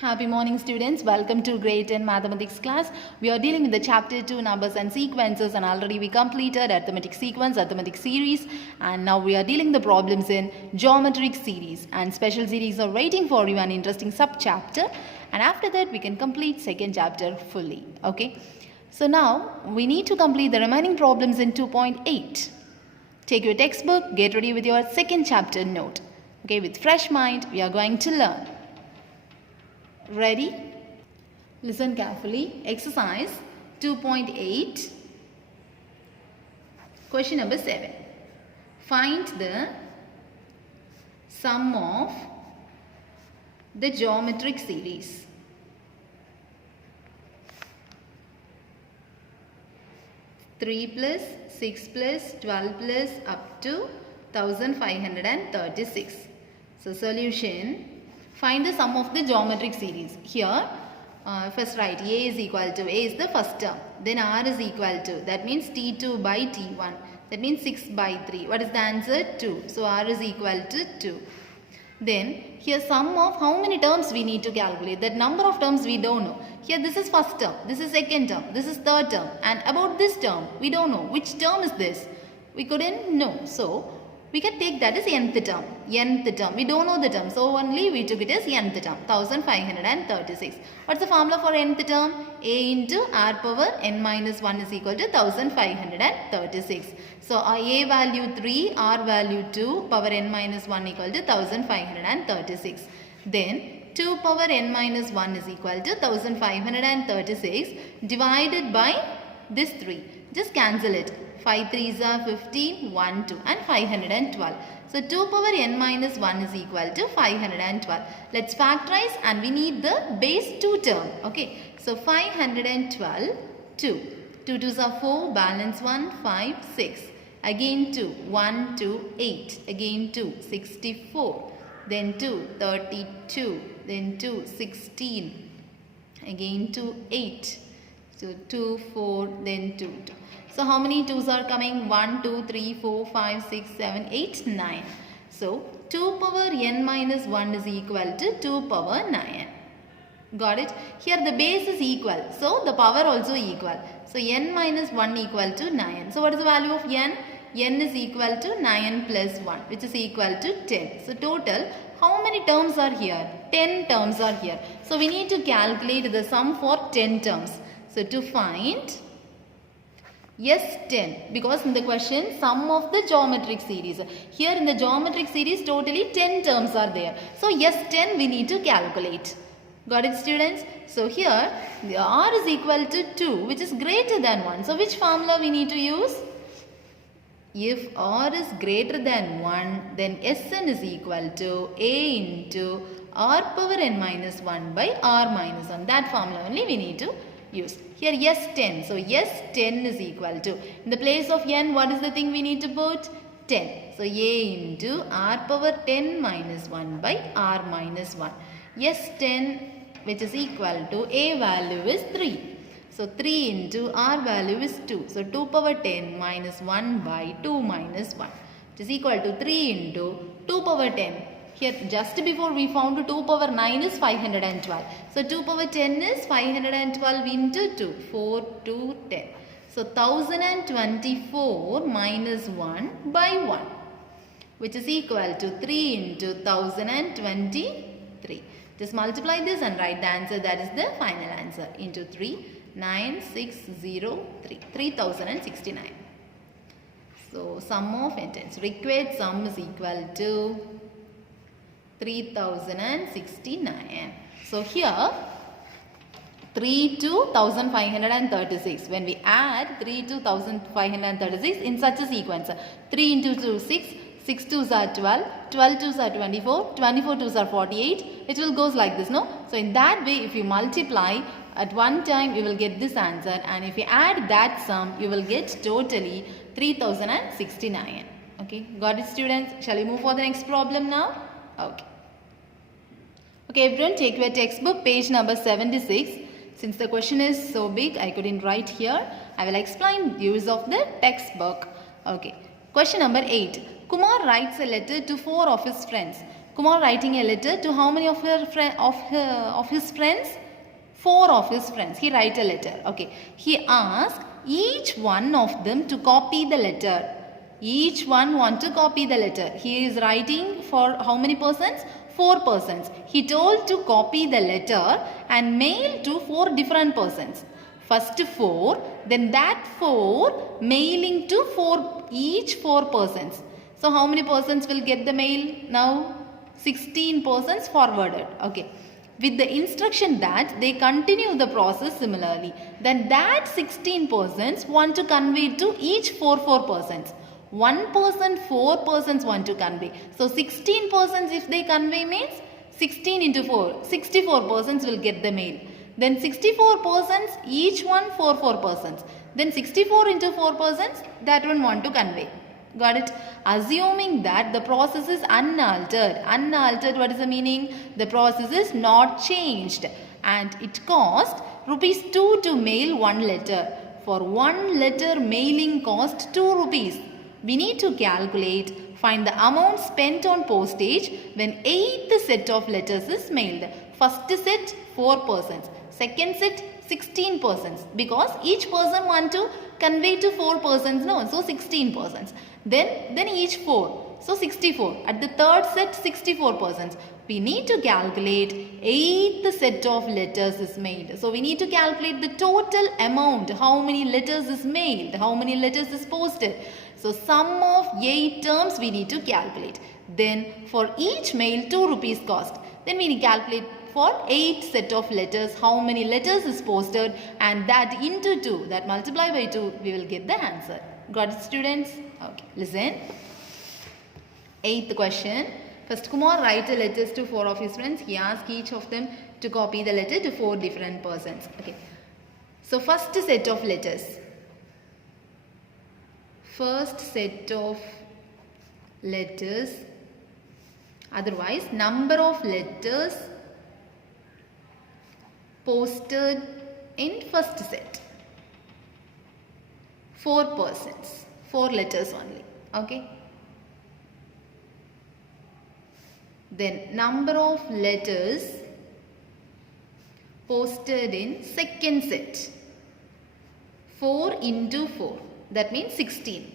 Happy morning students, welcome to grade 10 mathematics class. We are dealing with the chapter 2 numbers and sequences, and already we completed arithmetic sequence, arithmetic series, and now we are dealing the problems in geometric series, and special series are waiting for you, an interesting sub chapter, and after that we can complete second chapter fully. Okay, so now we need to complete the remaining problems in 2.8. Take your textbook, get ready with your second chapter note. Okay, with fresh mind we are going to learn. Ready? Listen carefully. Exercise 2.8. Question number 7. Find the sum of the geometric series. Three plus 6 plus 12 plus up to 1536. So solution. Find the sum of the geometric series. Here, first write A is equal to, A is the first term. Then R is equal to, that means T2 by T1. That means 6 by 3. What is the answer? 2. So R is equal to 2. Then, here sum of how many terms we need to calculate. That number of terms we don't know. Here this is first term, this is second term, this is third term. And about this term, we don't know. Which term is this? We couldn't know. So, we can take that as nth term. Nth term. We don't know the term. So only we took it as nth term. 1536. What's the formula for nth term? A into r power n minus 1 is equal to 1536. So a value 3, r value 2, power n minus 1 equal to 1536. Then 2 power n minus 1 is equal to 1536 divided by this 3. Just cancel it. 5 3s are 15, 1, 2 and 512. So 2 power n minus 1 is equal to 512. Let's factorize and we need the base 2 term. Okay. So 512, 2. 2 2s are 4, balance 1, 5, 6. Again 2, 1, 2, 8. Again 2, 64. Then 2, 32. Then 2, 16. Again 2, 8. So 2, 4, then 2, 2. So how many 2's are coming? 1, 2, 3, 4, 5, 6, 7, 8, 9. So 2 power n minus 1 is equal to 2 power 9. Got it? Here the base is equal. So the power also equal. So n minus 1 equal to 9. So what is the value of n? N is equal to 9 plus 1, which is equal to 10. So total, how many terms are here? 10 terms are here. So we need to calculate the sum for 10 terms. So to find S10, because in the question sum of the geometric series. Here in the geometric series totally 10 terms are there. So S10 we need to calculate. Got it, students? So here the R is equal to 2, which is greater than 1. So which formula we need to use? If R is greater than 1, then Sn is equal to A into R power n minus 1 by R minus 1. That formula only we need to use. Here S10. So S10 is equal to, in the place of n, what is the thing we need to put? 10. So A into R power 10 minus 1 by R minus 1. S10, which is equal to, A value is 3. So 3 into R value is 2. So 2 power 10 minus 1 by 2 minus 1. Which is equal to 3 into 2 power 10. Here just before we found 2 power 9 is 512. So 2 power 10 is 512 into 2. 4, 2, 10. So 1024 minus 1 by 1. Which is equal to 3 into 1023. Just multiply this and write the answer. That is the final answer. Into 3. 9603. 3069. So sum of intents. Required sum is equal to 3069. So here 3 to 1536. When we add 3 to 1536 in such a sequence, 3 into 2 6, 6 2s are 12, 12 2s are 24, 24 2s are 48. It will goes like this, no? So in that way, if you multiply at one time, you will get this answer, and if you add that sum, you will get totally 3069. Okay, got it, students? Shall we move for the next problem now? Okay. Okay, everyone, take your textbook, page number 76. Since the question is so big, I couldn't write here. I will explain the use of the textbook. Okay. Question number 8. Kumar writes a letter to 4 of his friends. Kumar writing a letter to how many of his friends? 4 of his friends. He write a letter. Okay. He asked each one of them to copy the letter. Each one want to copy the letter. He is writing for how many persons? 4 persons. He told to copy the letter and mail to 4 different persons. First 4, then that 4 mailing to 4, each 4 persons. So how many persons will get the mail now? 16 persons forwarded. Okay. With the instruction that they continue the process similarly. Then that 16 persons want to convey to each 4 persons. 1 person, 4 persons want to convey. So 16 persons if they convey means 16 into 4. 64 persons will get the mail. Then 64 persons, each one 4 persons. Then 64 into 4 persons, that one want to convey. Got it? Assuming that the process is unaltered. Unaltered, what is the meaning? The process is not changed. And it cost rupees 2 to mail 1 letter. For 1 letter mailing cost 2 rupees. We need to calculate, find the amount spent on postage when 8th set of letters is mailed. First set 4 persons. Second set 16 persons. Because each person want to convey to 4 persons. No, so 16 persons. Then each 4. So 64. At the third set 64 persons. We need to calculate 8th set of letters is mailed. So we need to calculate the total amount. How many letters is mailed? How many letters is posted? So sum of 8 terms we need to calculate. Then for each mail 2 rupees cost. Then we need to calculate for 8 set of letters how many letters is posted and that into 2. That multiply by 2 we will get the answer. Got it, students? Okay, listen. 8th question. First Kumar write a letters to 4 of his friends. He asked each of them to copy the letter to 4 different persons. Okay. So first set of letters. First set of letters. Otherwise, number of letters posted in first set. 4 persons. 4 letters only. Okay. Then number of letters posted in second set. 4 into 4. That means 16.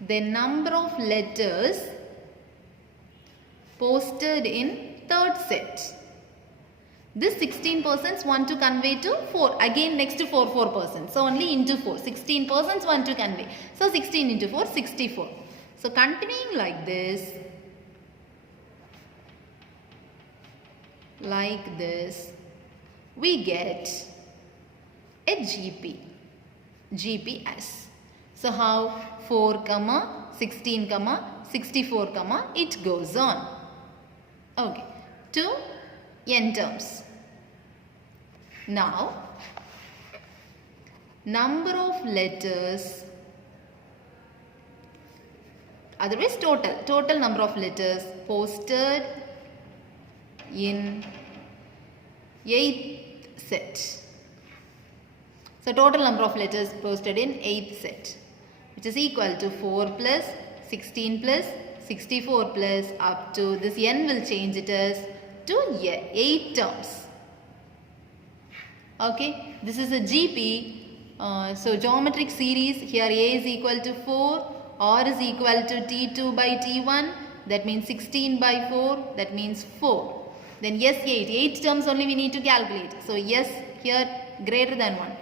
Then number of letters posted in third set. This 16 persons want to convey to 4. Again next to 4 persons. So only into 4. 16 persons want to convey. So 16 into 4, 64. So continuing like this. Like this. We get a GPS. So how? 4, 16, 64, it goes on. Okay. To n terms. Now, number of letters, otherwise total number of letters posted in 8th set. So total number of letters posted in 8th set, which is equal to 4 plus 16 plus 64 plus up to this n will change it as to 8 terms. Okay, this is a GP. So geometric series, here A is equal to 4, R is equal to T2 by T1, that means 16 by 4, that means 4. Then S8, 8 terms only we need to calculate. So S here greater than 1.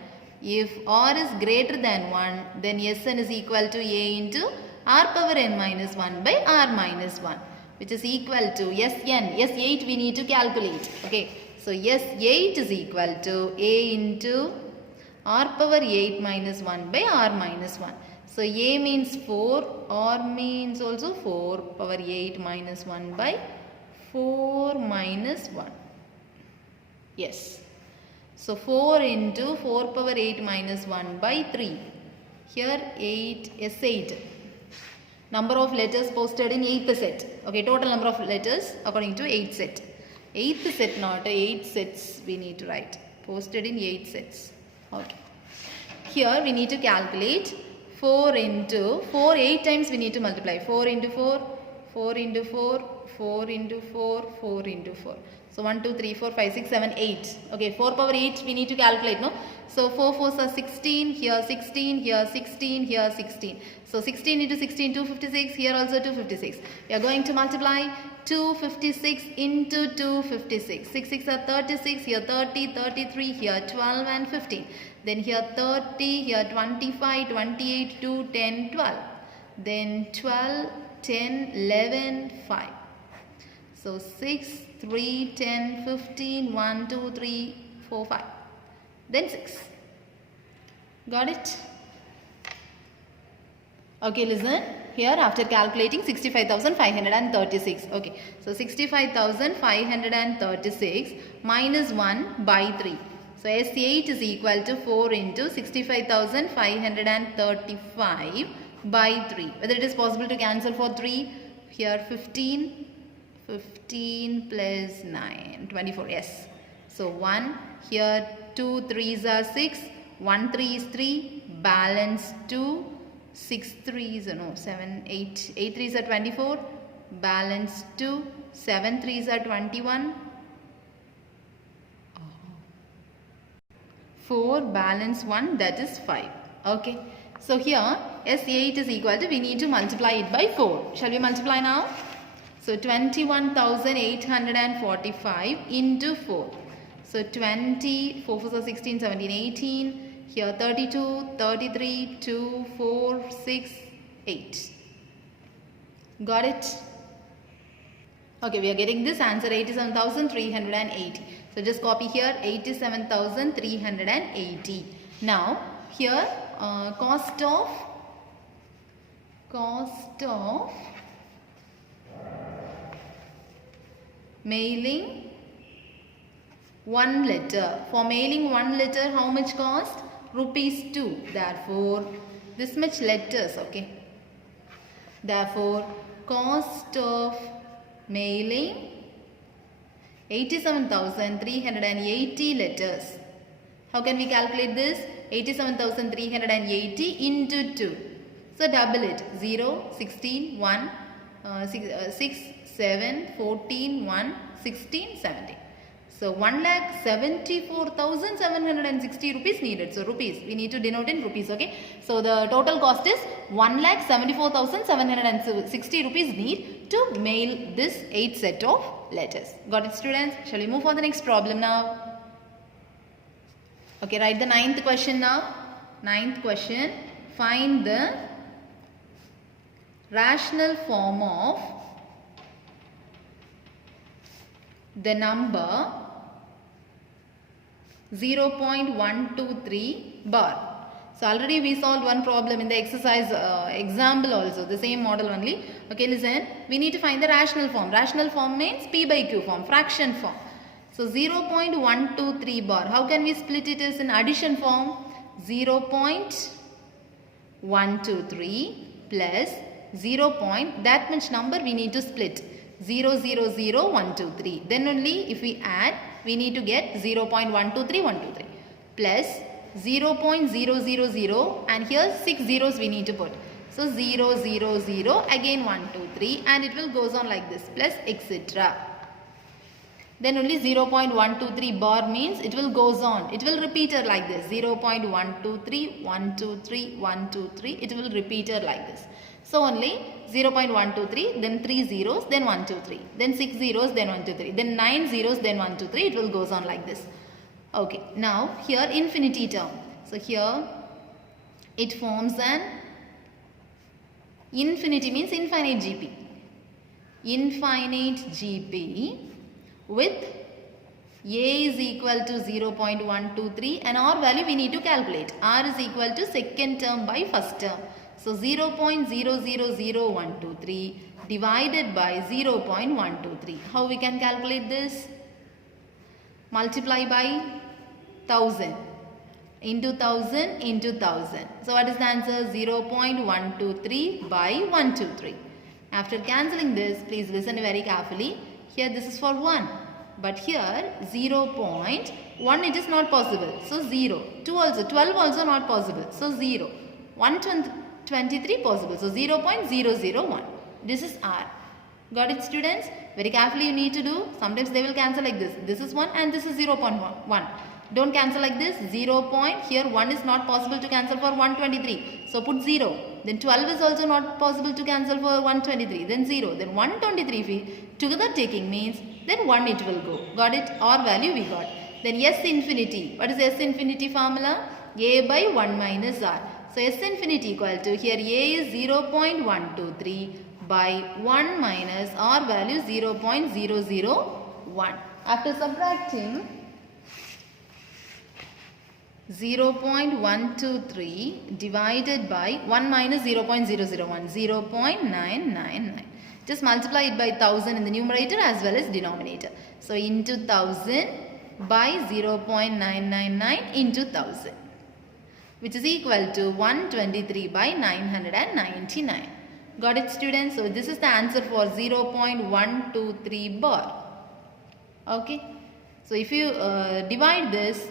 If R is greater than 1, then Sn is equal to A into R power n minus 1 by R minus 1, which is equal to Sn. S8 we need to calculate. Okay. So S8 is equal to A into R power 8 minus 1 by R minus 1. So A means 4, R means also 4 power 8 minus 1 by 4 minus 1. Yes. So 4 into 4 power 8 minus 1 by 3. Here 8, S8. Number of letters posted in 8th set. Okay, total number of letters according to 8th set. 8th set, not 8 sets we need to write. Posted in 8 sets. Okay. Here we need to calculate 4 into 4, 8 times we need to multiply. 4 into 4, 4 into 4, 4 into 4, 4 into 4. So 1, 2, 3, 4, 5, 6, 7, 8. Okay, 4 power 8 we need to calculate, no? So 4 4s are 16, here 16, here 16, here 16. So 16 into 16, 256, here also 256. We are going to multiply 256 into 256. 6 6 are 36, here 30, 33, here 12 and 15. Then here 30, here 25, 28, 2, 10, 12. Then 12, 10, 11, 5. So 6, 3, 10, 15, 1, 2, 3, 4, 5. Then 6. Got it? Okay, listen. Here after calculating 65,536. Okay, so 65,536 minus 1 by 3. So S8 is equal to 4 into 65,535 by 3. Whether it is possible to cancel for 3? Here 15. 15 plus 9, 24, yes. So 1, here 2 3s are 6, 1 3 is 3, balance 2, 6 3s, no, 7, 8, 8 3s are 24, balance 2, 7 3s are 21, 4, balance 1, that is 5. Okay, so here S8 is equal to, we need to multiply it by 4. Shall we multiply now? So 21,845 into 4. So 20, 4 4 are 16, 17, 18. Here 32, 33, 2, 4, 6, 8. Got it? Okay, we are getting this answer 87,380. So just copy here 87,380. Now here cost of mailing one letter. For mailing one letter, how much cost? Rupees 2. Therefore, this much letters, okay. Therefore, cost of mailing 87,380 letters. How can we calculate this? 87,380 into 2. So double it. 0, 16, 1, 6, 7, 14, 1, 16, 17. So 1,74,760 rupees needed. So rupees, we need to denote in rupees, okay. So the total cost is 1,74,760 rupees need to mail this 8 set of letters. Got it, students? Shall we move for the next problem now? Okay, write the 9th question now. 9th question. Find the rational form of the number 0.123 bar. So already we solved one problem in the exercise example also, the same model only. Okay, listen, we need to find the rational form. Rational form means P by Q form, fraction form. So 0.123 bar, how can we split it as in addition form? 0.123 plus 0. That much number we need to split. 0, 0, 0, 1, 2, 3. Then only if we add, we need to get 0.123, 123 plus 0.000 and here 6 zeros we need to put. So 0, 0, 0, again 1, 2, 3 and it will goes on like this plus etc. Then only 0.123 bar means it will goes on. It will repeater like this. 0.123, 1, 2, 3, 1, 2, 3. It will repeater like this. So only 0.123, then 3 zeros, then 1, 2, 3. Then 6 zeros, then 1, 2, 3. Then 9 zeros, then 1, 2, 3. It will goes on like this. Okay. Now here infinity term. So here it forms an infinity means infinite GP. Infinite GP with A is equal to 0.123 and R value we need to calculate. R is equal to second term by first term. So 0.000123 divided by 0.123. How we can calculate this? Multiply by 1000 into 1000 into 1000. So what is the answer? 0.123 by 123. After cancelling this, please listen very carefully. Here this is for 1. But here 0.1 it is not possible. So 0. 2 also. 12 also not possible. So 0. 123 possible. So 0.001. This is R. Got it, students? Very carefully you need to do. Sometimes they will cancel like this. This is 1 and this is 0.1. Don't cancel like this. 0 point. Here 1 is not possible to cancel for 123. So put 0. Then 12 is also not possible to cancel for 123. Then 0. Then 123 if we together taking means then 1 it will go. Got it? Or value we got. Then S infinity. What is S infinity formula? A by 1 minus R. So S infinity equal to here A is 0.123 by 1 minus R value 0.001. After subtracting 0.123 divided by 1 minus 0.001, 0.999. Just multiply it by 1000 in the numerator as well as denominator. So into 1000 by 0.999 into 1000, which is equal to 123 by 999. Got it, students? So this is the answer for 0.123 bar. Okay. So if you divide this,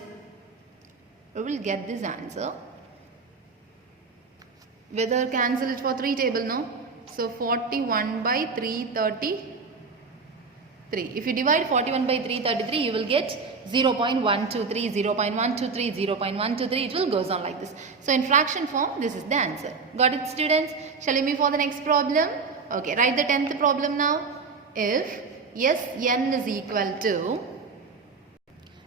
we will get this answer. Whether cancel it for 3 table, no? So 41 by 333. If you divide 41 by 333, you will get 0.123, 0.123, 0.123. It will goes on like this. So in fraction form, this is the answer. Got it, students? Shall we move for the next problem? Okay, write the 10th problem now. If Sn is equal to,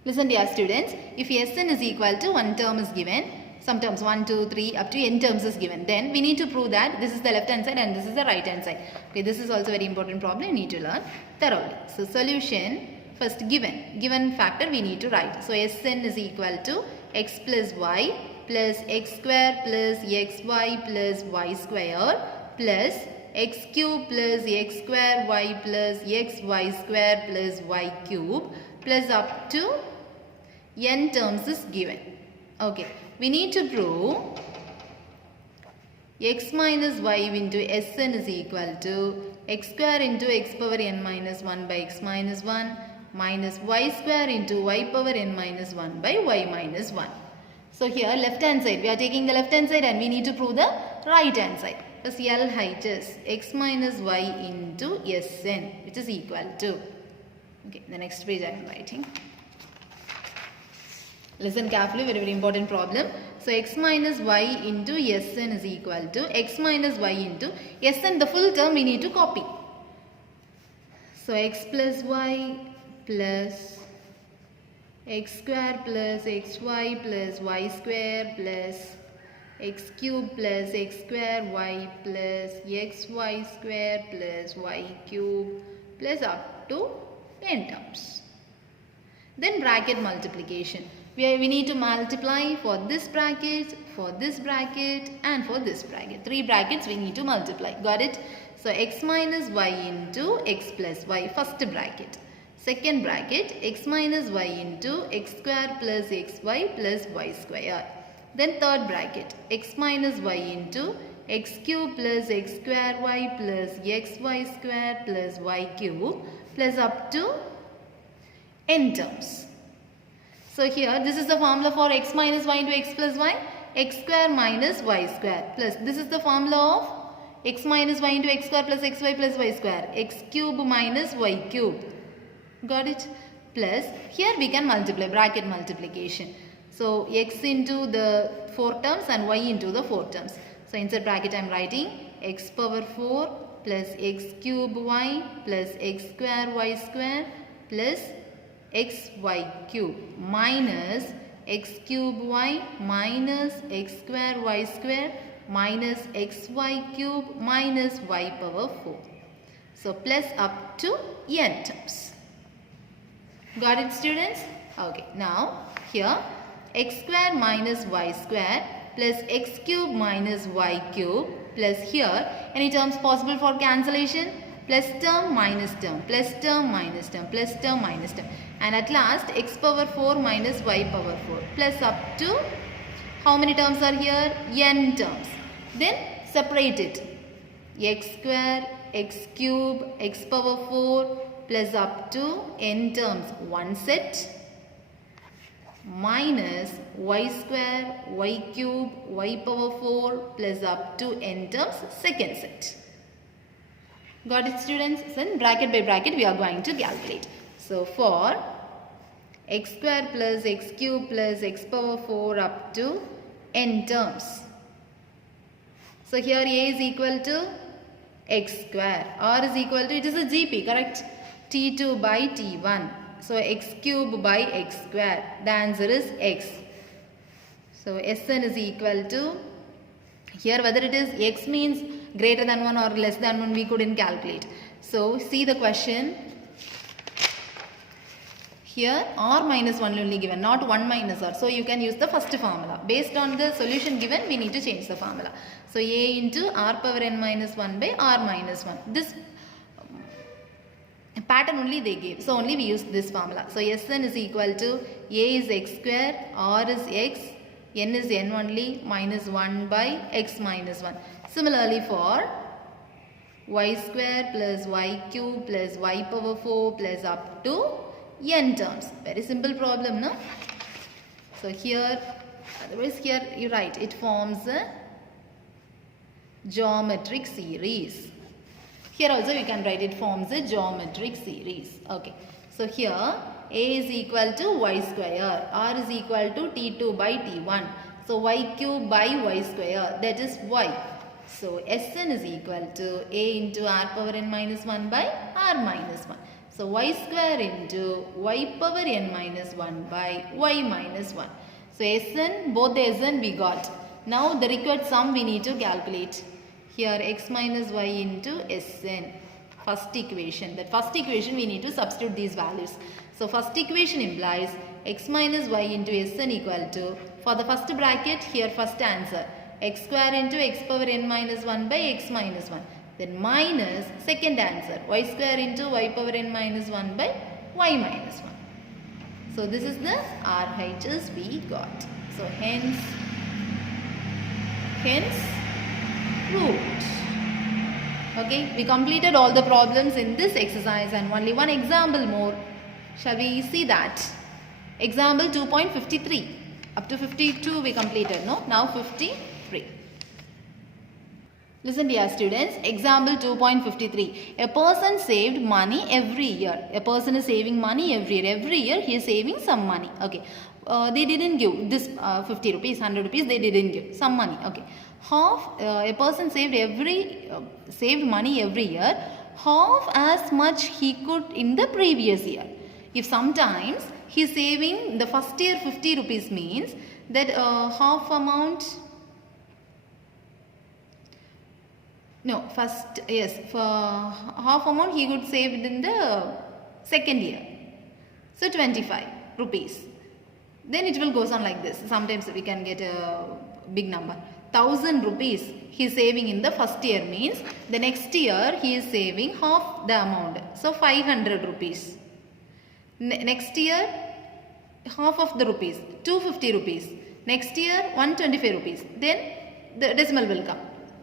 listen dear students, if Sn is equal to one term is given, some terms 1, 2, 3 up to n terms is given, then we need to prove that this is the left hand side and this is the right hand side. Okay, this is also very important problem you need to learn thoroughly. So solution, first given factor we need to write. So Sn is equal to x plus y plus x square plus xy plus y square plus x cube plus x square y plus xy square plus y cube plus up to n terms is given. Okay, we need to prove x minus y into Sn is equal to x square into x power n minus 1 by x minus 1 minus y square into y power n minus 1 by y minus 1. So here left hand side, we are taking the left hand side and we need to prove the right hand side. Thus L height is x minus y into Sn, which is equal to, okay, the next page I am writing. Listen carefully, very very important problem. So x minus y into Sn is equal to x minus y into Sn, the full term we need to copy. So x plus y plus x square plus xy plus y square plus x cube plus x square y plus xy square plus y cube plus up to n terms. Then bracket multiplication. We need to multiply for this bracket, and for this bracket. 3 brackets we need to multiply. Got it? So x minus y into x plus y, first bracket. Second bracket, x minus y into x square plus xy plus y square. Then third bracket, x minus y into x cube plus x square y plus xy square plus y cube plus up to n terms. So here this is the formula for x minus y into x plus y, x square minus y square plus, this is the formula of x minus y into x square plus xy plus y square, x cube minus y cube. Got it? Plus here we can multiply, bracket multiplication. So x into the 4 terms and y into the 4 terms. So inside bracket I am writing x power 4 plus x cube y plus x square y square plus xy cube minus x cube y minus x square y square minus xy cube minus y power 4. So plus up to n terms. Got it, students? Okay, now here x square minus y square plus x cube minus y cube plus here any terms possible for cancellation? Plus term minus term, plus term minus term, plus term minus term, and at last x power 4 minus y power 4 plus up to, how many terms are here? N terms. Then separate it, x square, x cube, x power 4 plus up to n terms one set minus y square, y cube, y power 4 plus up to n terms second set. Got it, students? Then bracket by bracket we are going to calculate. So for x square plus x cube plus x power 4 up to n terms. So here a is equal to x square, r is equal to, it is a GP, correct? T2 by T1. So x cube by x square. The answer is x. So Sn is equal to, here whether it is x means greater than 1 or less than 1 we couldn't calculate. So see the question. Here r minus 1 only given, not 1 minus r. So you can use the first formula. Based on the solution given, we need to change the formula. So a into r power n minus 1 by r minus 1. This pattern only they gave. So only we use this formula. So Sn is equal to a is x square, r is x, n is n only, minus 1 by x minus 1. Similarly for y square plus y cube plus y power 4 plus up to n terms. Very simple problem, no? So here, otherwise here you write, it forms a geometric series. Here also you can write it forms a geometric series. Okay. So here a is equal to y square, r is equal to t2 by t1. So y cube by y square, that is y. So Sn is equal to a into r power n minus 1 by r minus 1. So y square into y power n minus 1 by y minus 1. So Sn, both the Sn we got. Now the required sum we need to calculate. Here x minus y into Sn. First equation. That first equation we need to substitute these values. So first equation implies x minus y into Sn equal to, for the first bracket here first answer, x square into x power n minus 1 by x minus 1. Then minus second answer, y square into y power n minus 1 by y minus 1. So this is the RHS we got. So hence root. Okay, we completed all the problems in this exercise and only one example more. Shall we see that? Example 2.53. Up to 52 we completed, no? Now 53. Listen dear students, example 2.53. A person saved money every year. A person is saving money every year. Every year he is saving some money. Okay. They didn't give this 50 rupees, 100 rupees, they didn't give some money. Okay. Half, a person saved money every year, half as much he could in the previous year. If sometimes he is saving the first year 50 rupees means that half amount, no, first, yes, for half amount he could save in the second year. So 25 rupees. Then it will goes on like this. Sometimes we can get a big number. 1000 rupees he is saving in the first year means the next year he is saving half the amount. So 500 rupees. Next year half of the rupees, 250 rupees. Next year 125 rupees. Then the decimal will come.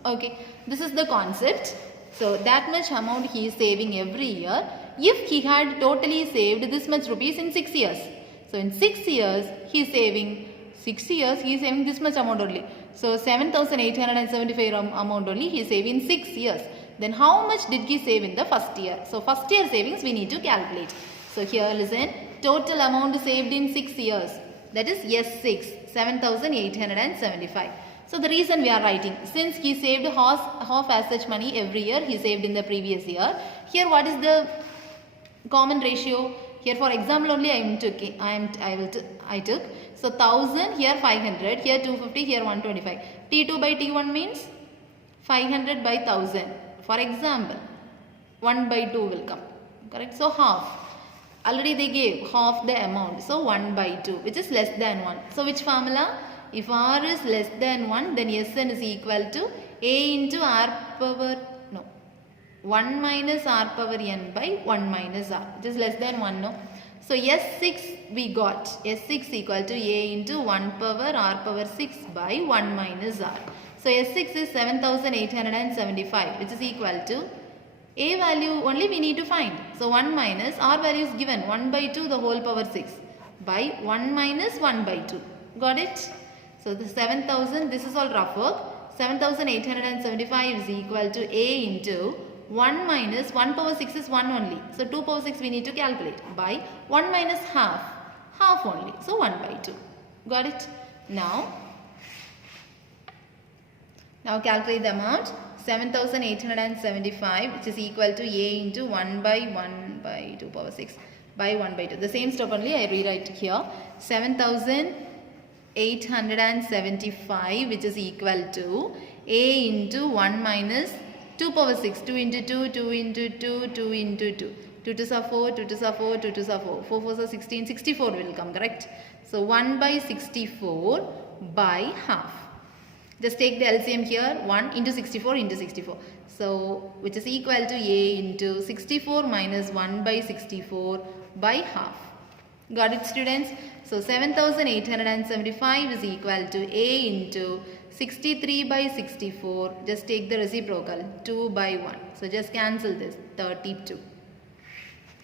Okay, this is the concept. So that much amount he is saving every year if he had totally saved this much rupees in 6 years. So in 6 years he is saving, 6 years he is saving this much amount only. So 7,875 amount only he is saving in 6 years. Then how much did he save in the first year? So first year savings we need to calculate. So here listen, total amount saved in 6 years, that is S6, 7,875. So the reason we are writing, since he saved half as such money every year he saved in the previous year. Here what is the common ratio? Here for example only I took. So 1000, here 500, here 250, here 125. T2 by T1 means 500 by 1000. For example, 1 by 2 will come. Correct? So half. Already they gave half the amount. So 1 by 2 which is less than 1. So which formula? If r is less than 1 then Sn is equal to a into r power, no, 1 minus r power n by 1 minus r. It is less than 1, no? So S6 we got. S6 equal to a into 1 power r power 6 by 1 minus r. So S6 is 7,875 which is equal to a value only we need to find. So 1 minus r value is given 1 by 2 the whole power 6 by 1 minus 1 by 2. Got it? So the 7,000, this is all rough work. 7,875 is equal to a into 1 minus 1 power 6 is 1 only. So 2 power 6 we need to calculate by 1 minus half, half only. So 1 by 2. Got it? Now calculate the amount. 7875, which is equal to A into 1 by 2 power 6 by 1 by 2. The same step only I rewrite here. 7875, which is equal to A into 1 minus 2 power 6. 2 into 2, 2 into 2, 2 into 2. 2 2s are 4, 2 2s are 4, 2 2s are 4. 4 4s are 16, 64 will come, correct? So 1 by 64 by half. Just take the LCM here, 1 into 64 into 64. So, which is equal to A into 64 minus 1 by 64 by half. Got it, students? So, 7875 is equal to A into 63 by 64. Just take the reciprocal, 2 by 1. So, just cancel this, 32.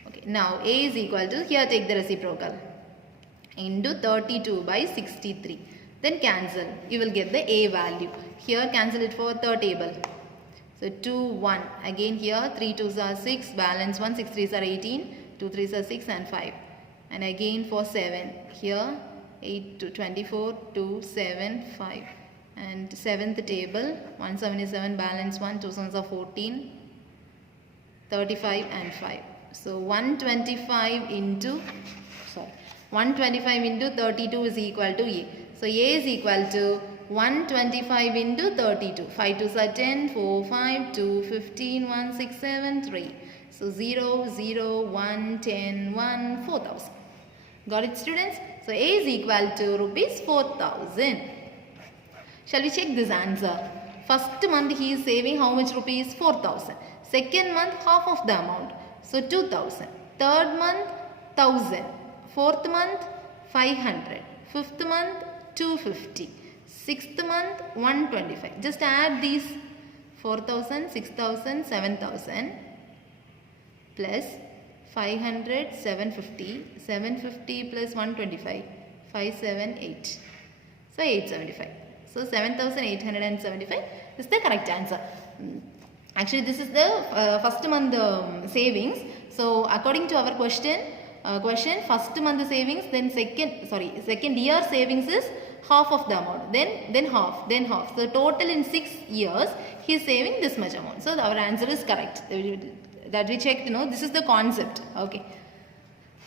Okay, now A is equal to, here take the reciprocal, into 32 by 63. Then cancel. You will get the A value. Here cancel it for third table. So 2, 1. Again here 3 2s are 6. Balance 1. 6 3s are 18. 2 3s are 6 and 5. And again for 7. Here 8 to 24. 2, 7, 5. And 7th table. 177. Balance 1. 2 sons are 14. 35 and 5. So 125 into 32 is equal to A. So A is equal to 125 into 32. 5 2s are 10, 4, 5, 2, 15, 1, 6, 7, 3. So 0, 0, 1, 10, 1, 4,000. Got it, students? So A is equal to rupees 4,000. Shall we check this answer? First month he is saving how much rupees? 4,000. Second month half of the amount. So 2,000. Third month 1,000. Fourth month 500. Fifth month 250. Sixth month 125. Just add these 4,000, 6,000, 7,000 plus 500, 750. 750 plus 125. 578. So 875. So 7,875 is the correct answer. Actually, this is the first month savings. So according to our question, first month savings, then second year savings is half of the amount, then half. So total in 6 years he is saving this much amount. So our answer is correct. That we checked, this is the concept.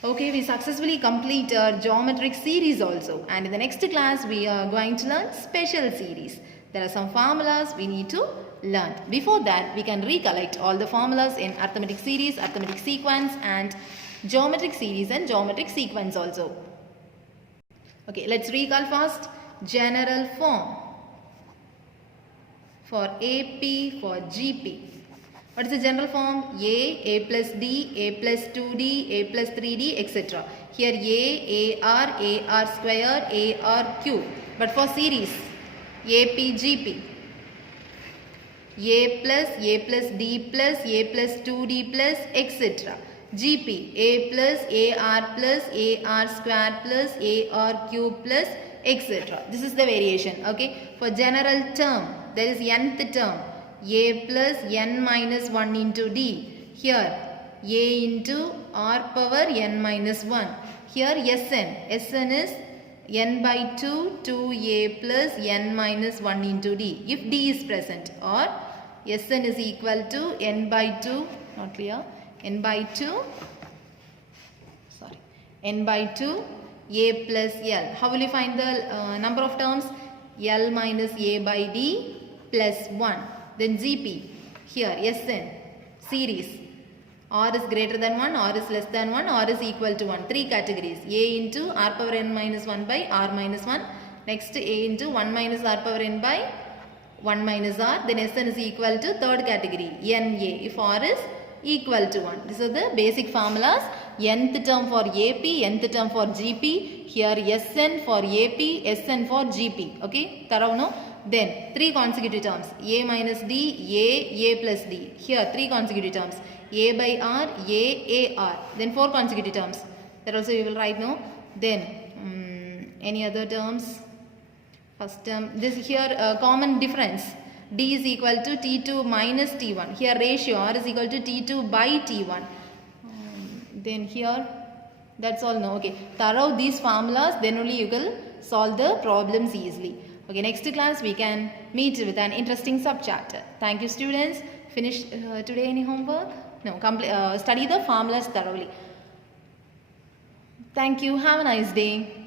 Okay, we successfully complete our geometric series also, and in the next class we are going to learn special series. There are some formulas we need to learn. Before that, we can recollect all the formulas in arithmetic series, arithmetic sequence, and geometric series and geometric sequence also. Okay, let's recall first. General form for AP, for GP. What is the general form? A plus D, A plus 2D, A plus 3D, etc. Here AR square, AR cube. But for series, AP, GP. A plus D plus, A plus 2D plus, etc. GP, A plus AR square plus AR cube plus, etc. This is the variation. Okay. For general term, there is nth term. A plus n minus 1 into D. Here A into R power n minus 1. Here Sn is n by 2, 2A plus n minus 1 into D. If D is present, or Sn is equal to n by 2, not clear, n by 2 A plus L. How will you find the number of terms? L minus A by D plus 1. Then GP, here Sn, series. R is greater than 1, R is less than 1, R is equal to 1. 3 categories. A into R power n minus 1 by R minus 1. Next A into 1 minus R power n by 1 minus R. Then Sn is equal to third category, Na, if R is equal to 1. These are the basic formulas. Nth term for AP, nth term for GP. Here Sn for AP, Sn for GP. Okay, thorough no? Then 3 consecutive terms. A minus D, A plus D. Here 3 consecutive terms. A by R, A, AR. Then 4 consecutive terms. That also you will write no? Then any other terms? First term. This here common difference. D is equal to T2 minus T1. Here ratio R is equal to T2 by T1. Then here, that's all no. Okay, thorough these formulas, then only you will solve the problems easily. Okay, next class we can meet with an interesting subchapter. Thank you students. Finish today any homework? No, study the formulas thoroughly. Thank you. Have a nice day.